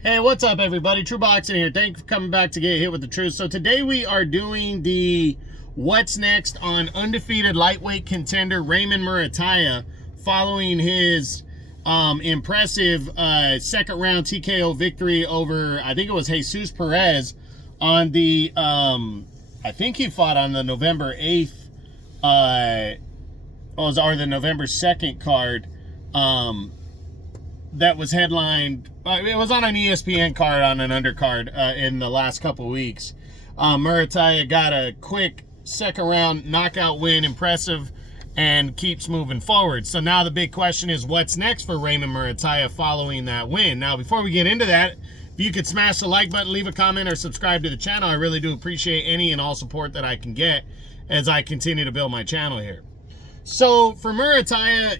Hey, what's up, everybody? True Boxing here. Thank you for coming back to get hit with the truth. So today we are doing the what's next on undefeated lightweight contender Raymond Muratalla, following his impressive second round TKO victory over, I think it was Jesus Perez, on the I think he fought on the November 8th or the November 2nd card. That was headlined, it was on an ESPN card on an undercard in the last couple weeks. Muratalla got a quick second round knockout win, impressive, and keeps moving forward. So now the big question is, what's next for Raymond Muratalla following that win? Now, before we get into that, if you could smash the like button, leave a comment, or subscribe to the channel, I really do appreciate any and all support that I can get as I continue to build my channel here. So for Muratalla,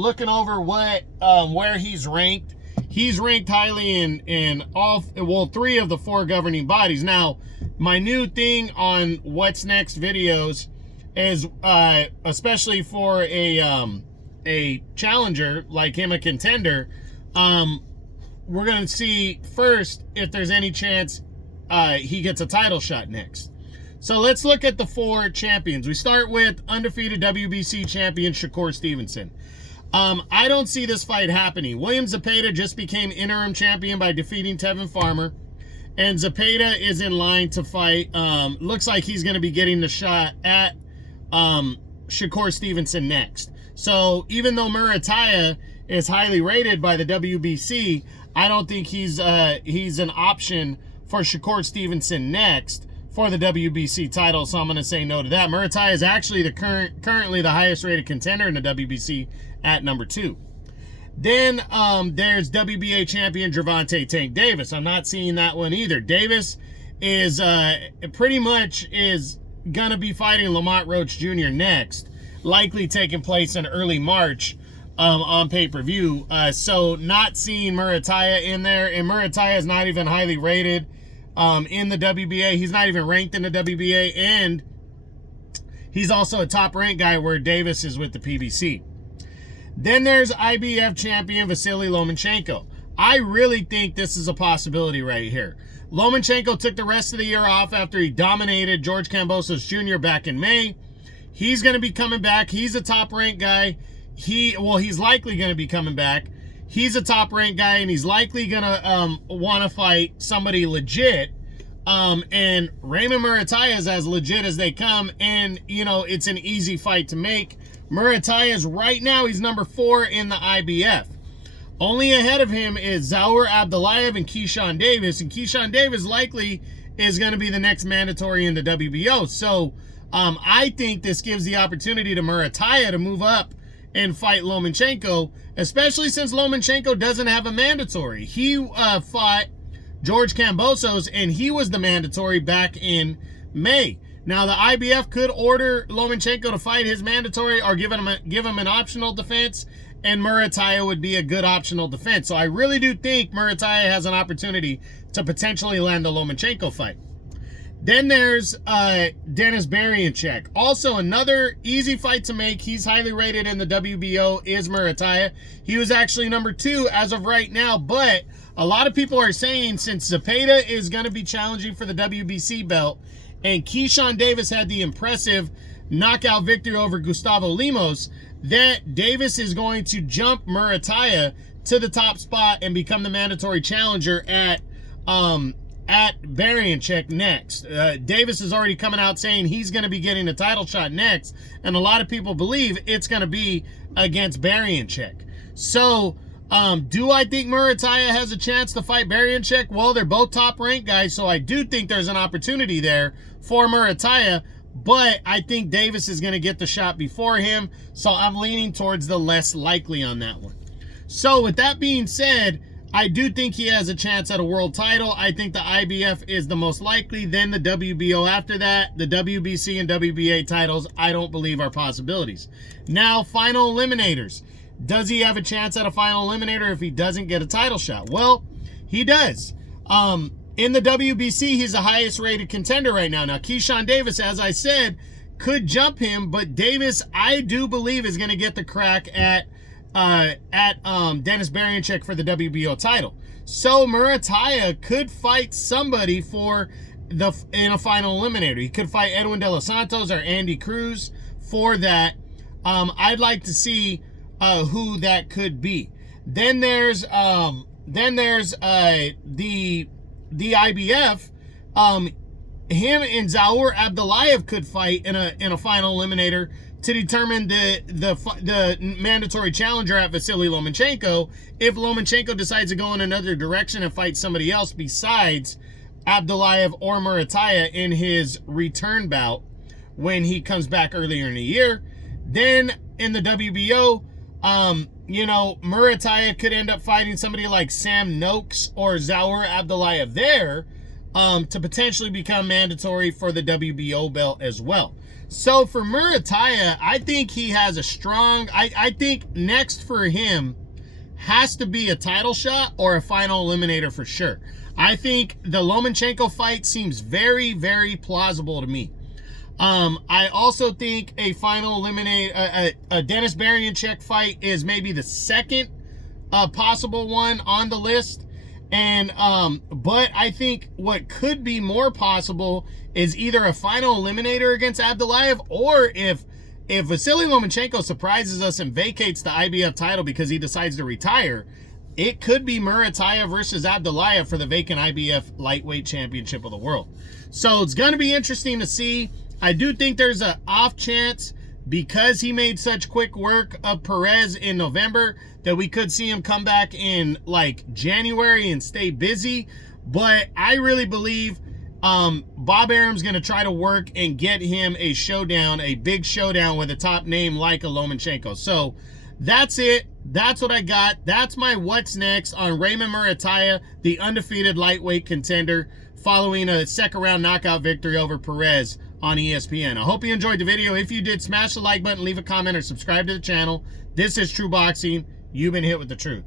looking over where he's ranked highly in three of the four governing bodies. Now, my new thing on what's next videos is, especially for a challenger like him, a contender, we're going to see first if there's any chance he gets a title shot next. So let's look at the four champions. We start with undefeated WBC champion Shakur Stevenson. I don't see this fight happening. William Zepeda just became interim champion by defeating Tevin Farmer, and Zepeda is in line to fight. Looks like he's going to be getting the shot at Shakur Stevenson next. So even though Muratalla is highly rated by the WBC, I don't think he's an option for Shakur Stevenson next for the WBC title, so I'm going to say no to that. Muratalla is actually currently the highest rated contender in the WBC at number 2. Then there's WBA champion Gervonta Tank Davis. I'm not seeing that one either. Davis is pretty much is going to be fighting Lamont Roach Jr. next, likely taking place in early March on pay-per-view. So not seeing Muratalla in there, and Muratalla is not even highly rated in the WBA. He's not even ranked in the WBA, and he's also a top-ranked guy where Davis is with the PBC. Then there's IBF champion Vasily Lomachenko. I really think this is a possibility right here. Lomachenko took the rest of the year off after he dominated George Kambosos Jr. back in May. He's going to be coming back. He's a top-ranked guy. He's likely going to be coming back. He's a top-ranked guy, and he's likely going to want to fight somebody legit. And Raymond Muratalla is as legit as they come, and, it's an easy fight to make. Muratalla is right now, he's number 4 in the IBF. Only ahead of him is Zaur Abdullayev and Keyshawn Davis, and Keyshawn Davis likely is going to be the next mandatory in the WBO. So I think this gives the opportunity to Muratalla to move up and fight Lomachenko, especially since Lomachenko doesn't have a mandatory. He fought George Kambosos, and he was the mandatory back in May. Now, the IBF could order Lomachenko to fight his mandatory or give him an optional defense, and Muratalla would be a good optional defense. So I really do think Muratalla has an opportunity to potentially land the Lomachenko fight. Then there's Denis Berianchek. Also, another easy fight to make. He's highly rated in the WBO, is Muratalla. He was actually number 2 as of right now, but a lot of people are saying since Zepeda is going to be challenging for the WBC belt, and Keyshawn Davis had the impressive knockout victory over Gustavo Lemos, that Davis is going to jump Muratalla to the top spot and become the mandatory challenger at Berianchek next. Davis is already coming out saying he's going to be getting a title shot next, and a lot of people believe it's going to be against Berianchek. So, do I think Muratalla has a chance to fight Berianchek? Well, they're both top-ranked guys, so I do think there's an opportunity there for Muratalla, but I think Davis is going to get the shot before him, so I'm leaning towards the less likely on that one. So, with that being said, I do think he has a chance at a world title. I think the IBF is the most likely, then the WBO after that. The WBC and WBA titles, I don't believe are possibilities. Now, final eliminators. Does he have a chance at a final eliminator if he doesn't get a title shot? Well, he does. In the WBC, he's the highest rated contender right now. Now, Keyshawn Davis, as I said, could jump him, but Davis, I do believe, is going to get the crack at Dennis Berianchek for the WBO title. So Muratalla could fight somebody in a final eliminator. He could fight Edwin De Los Santos or Andy Cruz for that. I'd like to see who that could be. Then there's the IBF. Him and Zaur Abdullayev could fight in a final eliminator to determine the mandatory challenger at Vasily Lomachenko, if Lomachenko decides to go in another direction and fight somebody else besides Abdullayev or Muratalla in his return bout when he comes back earlier in the year. Then in the WBO, Muratalla could end up fighting somebody like Sam Noakes or Zaur Abdullayev there to potentially become mandatory for the WBO belt as well. So for Muratalla, I think he has a strong, I think next for him has to be a title shot or a final eliminator for sure. I think the Lomachenko fight seems very, very plausible to me. I also think a final a Dennis Berianchek fight is maybe the second possible one on the list. And but I think what could be more possible is either a final eliminator against Abdullayev, or if Vasily Lomachenko surprises us and vacates the IBF title because he decides to retire, it could be Muratalla versus Abdullayev for the vacant IBF lightweight championship of the world. So it's going to be interesting to see. I do think there's an off chance, because he made such quick work of Perez in November, that we could see him come back in like January and stay busy. But I really believe Bob Arum's going to try to work and get him a showdown, a big showdown with a top name like a Lomachenko. So that's it. That's what I got. That's my what's next on Raymond Muratalla, the undefeated lightweight contender, following a second round knockout victory over Perez on ESPN. I hope you enjoyed the video. If you did, smash the like button, leave a comment, or subscribe to the channel. This is True Boxing. You've been hit with the truth.